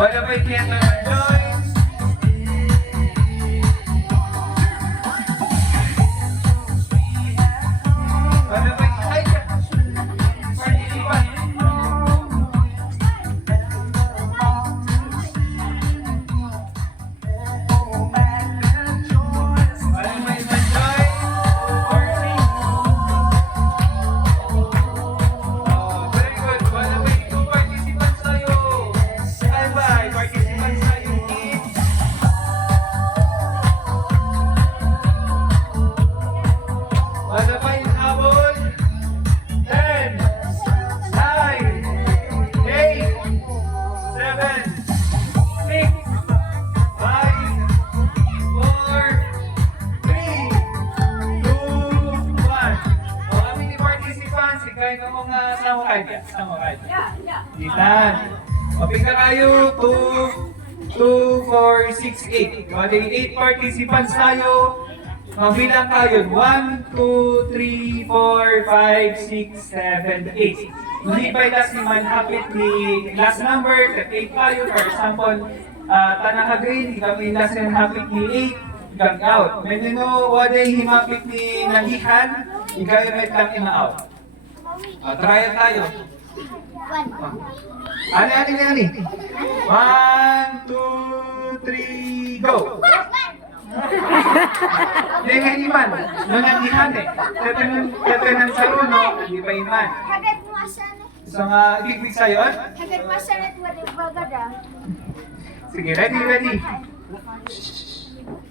Wala ba yung gentleman joints? Wala ba yung... Ay! Participant! Wala ba yung joints? Very good. Wala ba yung two participants tayo? Bye-bye. Participants tayo, kids. Wala ba yung habol? 10, 9, 8, 7, 6, 5, 4, 3, 2, 1. O kami ni participants, ikay na mga sama kayo. Sama kayo. Itan. Mapinga kayo, 2, 4, 6, 8. Bali, 8 participants tayo. Mabilang kayo, 1, 2, 3, 4, 5, 6, 7, 8. Hindi pa itas ni manhapit ni last number, that 8 tayo. For example, tanang grade, kami last ng hapit ni 8, gang out. Menino, waday himapit ni nagihan, ikaw yung may lang ima-out. Trial tayo. Ali. 1, 2, 3, go! Hindi nga iman. Nung nagihan eh. Kaya ng saruno, hindi pa iman. Kagat mo asan. So nga, ibig sayon? Kagat mo asan at wala bagad ah. Sige, ready.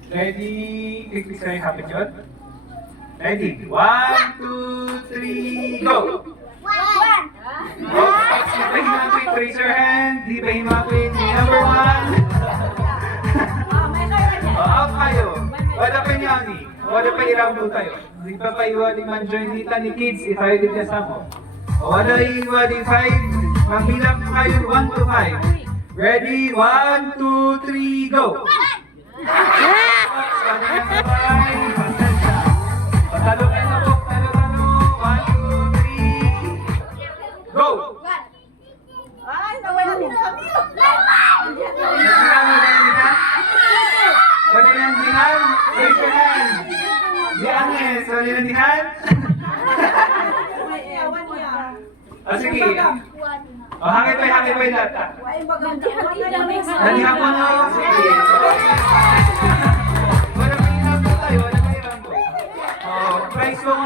Ready? Ibig sayon, hapit yun? Ready? 1, 2, 3, go! One. Go! Di ba himapit? Raise your hand. Di ba himapit? Number 1. Out kayo. Wala pa niya ni. Wala pa i-round tayo. Di pa pa iwali man join dita ni kids. Itayo din sa mo. Wala iwali 5. Mambilang kayo 1 to 5. Ready? 1, 2, 3, go! Patalo kayo na po. Talo. 1, 2, 3. Go! Ay, nawala din kami. Wala nang dihan? Raise your hand. Di Agnes, wala nang dihan? Sige. Hangin pa yung lata. Nanihan mo na. Sige. Wala pa yung rambo tayo. Price mo ko